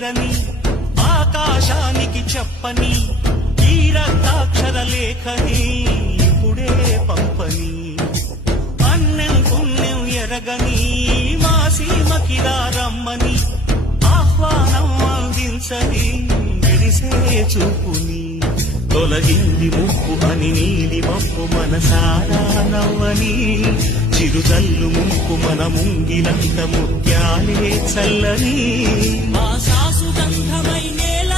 చేరని ఆకాశానికి చెప్పని ఈ రక్తాక్షర లేఖని ఇప్పుడే పంపని అన్నం పుణ్యం ఎరగని మా సీమకిరా రమ్మని ఆహ్వానం అందించని మెరిసే చూపుని తొలగింది ముప్పు అని నీలి మప్పు మనసారా నవ్వని చిరుజల్లు ముంపు మన ముంగిలంత ముత్యాలే చల్లని మా సాసు గంధమై నేల